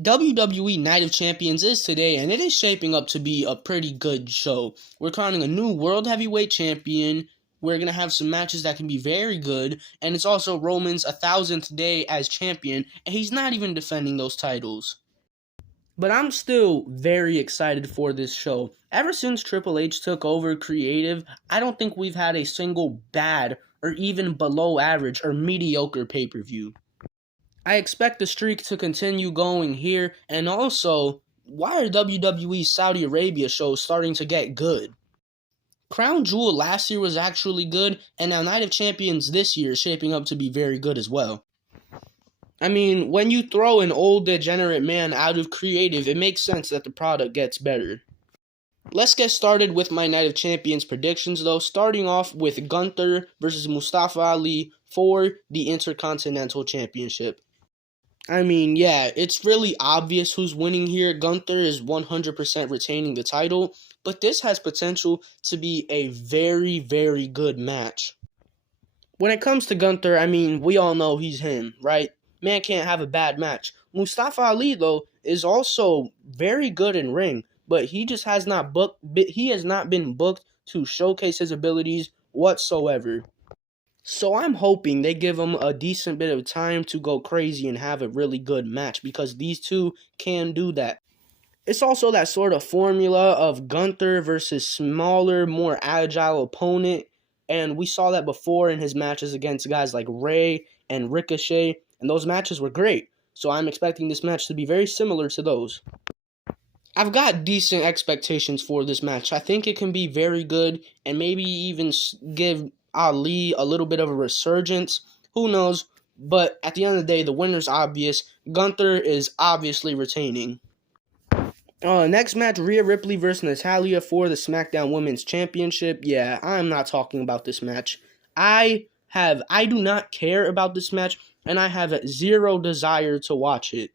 WWE Night of Champions is today, and it is shaping up to be a pretty good show. We're crowning a new World Heavyweight Champion. We're going to have some matches that can be very good, and it's also Roman's 1,000th day as champion, and he's not even defending those titles. But I'm still very excited for this show. Ever since Triple H took over creative, I don't think we've had a single bad or even below average or mediocre pay-per-view. I expect the streak to continue going here, and also, why are WWE Saudi Arabia shows starting to get good? Crown Jewel last year was actually good, and now Night of Champions this year is shaping up to be very good as well. I mean, when you throw an old degenerate man out of creative, it makes sense that the product gets better. Let's get started with my Night of Champions predictions though, starting off with Gunther versus Mustafa Ali for the Intercontinental Championship. I mean, yeah, it's really obvious who's winning here. Gunther is 100% retaining the title, but this has potential to be a very, very good match. When it comes to Gunther, I mean, we all know he's him, right? Man can't have a bad match. Mustafa Ali, though, is also very good in ring, but he just has not been booked to showcase his abilities whatsoever. So I'm hoping they give him a decent bit of time to go crazy and have a really good match, because these two can do that. It's also that sort of formula of Gunther versus smaller, more agile opponent, and we saw that before in his matches against guys like Ray and Ricochet, and those matches were great. So I'm expecting this match to be very similar to those. I've got decent expectations for this match. I think it can be very good and maybe even give Ali a little bit of a resurgence. Who knows? But at the end of the day, the winner's obvious. Gunther is obviously retaining. Next match, Rhea Ripley versus Natalya for the SmackDown Women's Championship. Yeah, I'm not talking about this match. I do not care about this match, and I have zero desire to watch it.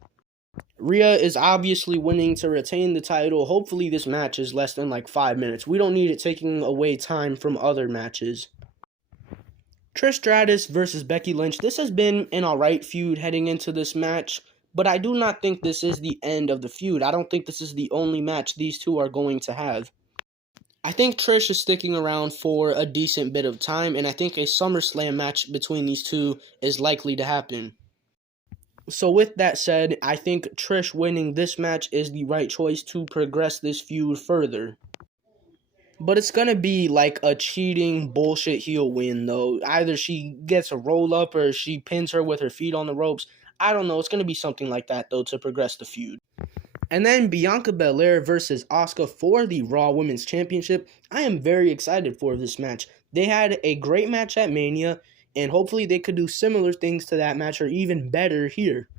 Rhea is obviously winning to retain the title. Hopefully this match is less than like 5 minutes. We don't need it taking away time from other matches. Trish Stratus versus Becky Lynch. This has been an alright feud heading into this match, but I do not think this is the end of the feud. I don't think this is the only match these two are going to have. I think Trish is sticking around for a decent bit of time, and I think a SummerSlam match between these two is likely to happen. So with that said, I think Trish winning this match is the right choice to progress this feud further. But it's going to be like a cheating bullshit heel win, though. Either she gets a roll-up or she pins her with her feet on the ropes. I don't know. It's going to be something like that, though, to progress the feud. And then Bianca Belair versus Asuka for the Raw Women's Championship. I am very excited for this match. They had a great match at Mania, and hopefully they could do similar things to that match or even better here.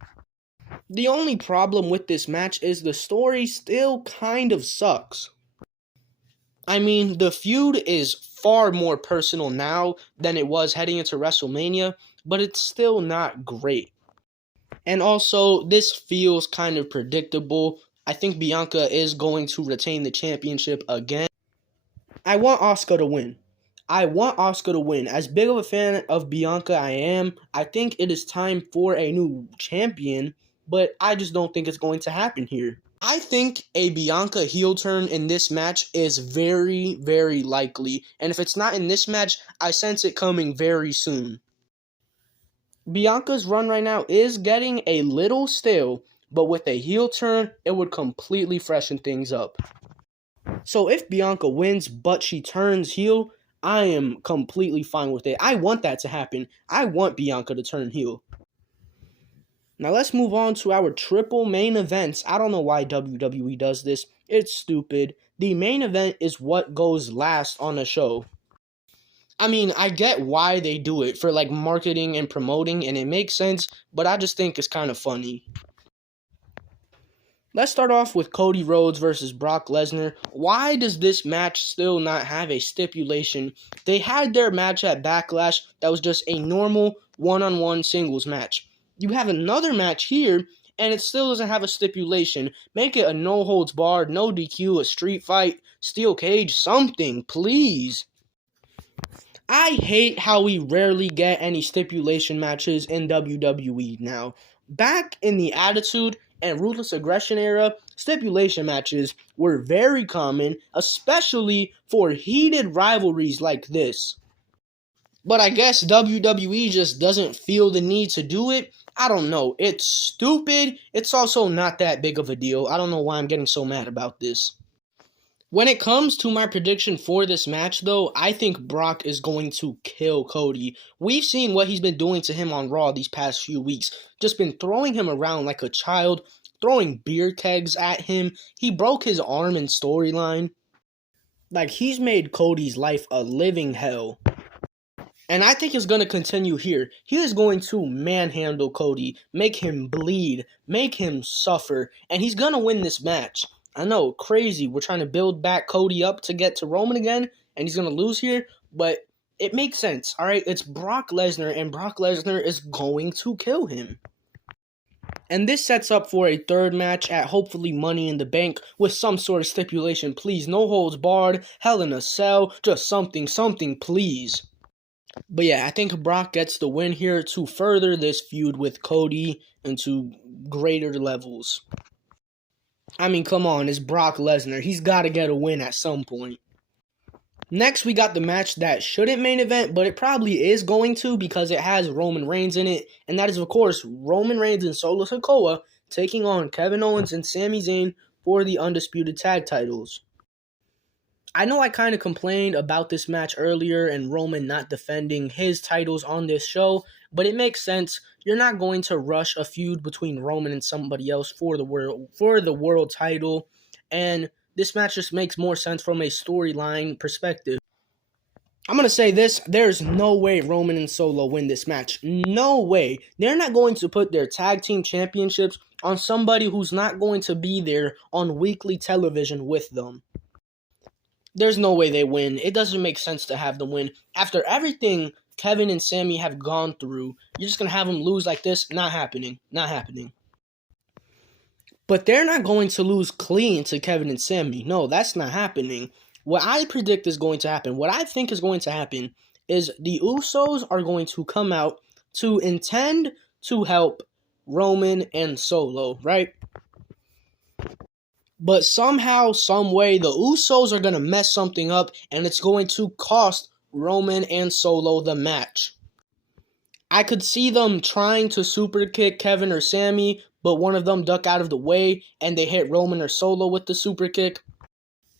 The only problem with this match is the story still kind of sucks. I mean, the feud is far more personal now than it was heading into WrestleMania, but it's still not great. And also, this feels kind of predictable. I think Bianca is going to retain the championship again. I want Asuka to win. As big of a fan of Bianca I am, I think it is time for a new champion, but I just don't think it's going to happen here. I think a Bianca heel turn in this match is very, very likely. And if it's not in this match, I sense it coming very soon. Bianca's run right now is getting a little stale, but with a heel turn, it would completely freshen things up. So if Bianca wins, but she turns heel, I am completely fine with it. I want that to happen. I want Bianca to turn heel. Now let's move on to our triple main events. I don't know why WWE does this. It's stupid. The main event is what goes last on a show. I mean, I get why they do it for like marketing and promoting, and it makes sense, but I just think it's kind of funny. Let's start off with Cody Rhodes versus Brock Lesnar. Why does this match still not have a stipulation? They had their match at Backlash that was just a normal one-on-one singles match. You have another match here, and it still doesn't have a stipulation. Make it a no-holds-barred, no DQ, a street fight, steel cage, something, please. I hate how we rarely get any stipulation matches in WWE now. Back in the Attitude and Ruthless Aggression era, stipulation matches were very common, especially for heated rivalries like this. But I guess WWE just doesn't feel the need to do it. I don't know. It's stupid. It's also not that big of a deal. I don't know why I'm getting so mad about this. When it comes to my prediction for this match, though, I think Brock is going to kill Cody. We've seen what he's been doing to him on Raw these past few weeks. Just been throwing him around like a child, throwing beer kegs at him. He broke his arm in storyline. Like, he's made Cody's life a living hell. And I think it's going to continue here. He is going to manhandle Cody, make him bleed, make him suffer, and he's going to win this match. I know, crazy. We're trying to build back Cody up to get to Roman again, and he's going to lose here, but it makes sense, all right? It's Brock Lesnar, and Brock Lesnar is going to kill him. And this sets up for a third match at hopefully Money in the Bank with some sort of stipulation. Please, no holds barred, Hell in a Cell, just something, please. But yeah, I think Brock gets the win here to further this feud with Cody into greater levels. I mean, come on, it's Brock Lesnar. He's got to get a win at some point. Next, we got the match that shouldn't main event, but it probably is going to because it has Roman Reigns in it. And that is, of course, Roman Reigns and Solo Sikoa taking on Kevin Owens and Sami Zayn for the Undisputed Tag Titles. I know I kind of complained about this match earlier and Roman not defending his titles on this show, but it makes sense. You're not going to rush a feud between Roman and somebody else for the world title, and this match just makes more sense from a storyline perspective. I'm going to say this, there's no way Roman and Solo win this match. No way. They're not going to put their tag team championships on somebody who's not going to be there on weekly television with them. There's no way they win. It doesn't make sense to have them win. After everything Kevin and Sami have gone through, you're just going to have them lose like this? Not happening. Not happening. But they're not going to lose clean to Kevin and Sami. No, that's not happening. What I predict is going to happen, what I think is going to happen, is the Usos are going to come out to intend to help Roman and Solo, right? But somehow, some way, the Usos are going to mess something up, and it's going to cost Roman and Solo the match. I could see them trying to super kick Kevin or Sami, but one of them duck out of the way, and they hit Roman or Solo with the super kick.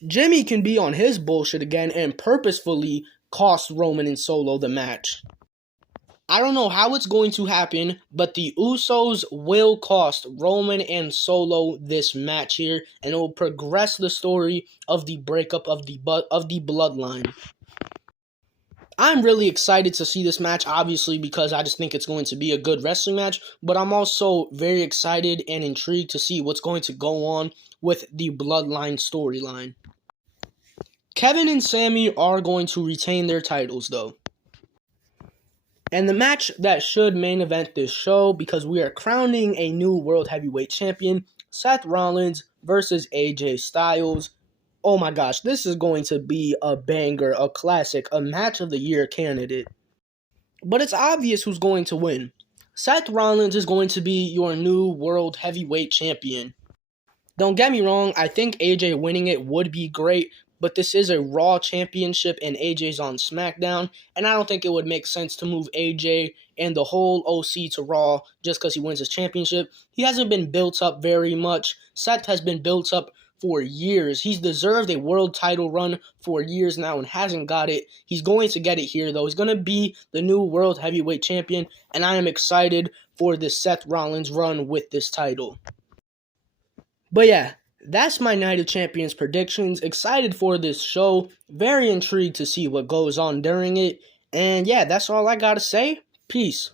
Jimmy can be on his bullshit again and purposefully cost Roman and Solo the match. I don't know how it's going to happen, but the Usos will cost Roman and Solo this match here, and it will progress the story of the breakup of the bloodline. I'm really excited to see this match, obviously, because I just think it's going to be a good wrestling match, but I'm also very excited and intrigued to see what's going to go on with the bloodline storyline. Kevin and Sami are going to retain their titles, though. And the match that should main event this show, because we are crowning a new World Heavyweight Champion, Seth Rollins versus AJ Styles. Oh my gosh, this is going to be a banger, a classic, a match of the year candidate. But it's obvious who's going to win. Seth Rollins is going to be your new World Heavyweight Champion. Don't get me wrong, I think AJ winning it would be great, but this is a Raw championship and AJ's on SmackDown, and I don't think it would make sense to move AJ and the whole OC to Raw just because he wins his championship. He hasn't been built up very much. Seth has been built up for years. He's deserved a world title run for years now and hasn't got it. He's going to get it here, though. He's going to be the new World Heavyweight Champion, and I am excited for this Seth Rollins run with this title. But yeah, that's my Night of Champions predictions. Excited for this show. Very intrigued to see what goes on during it. And yeah, that's all I gotta say. Peace.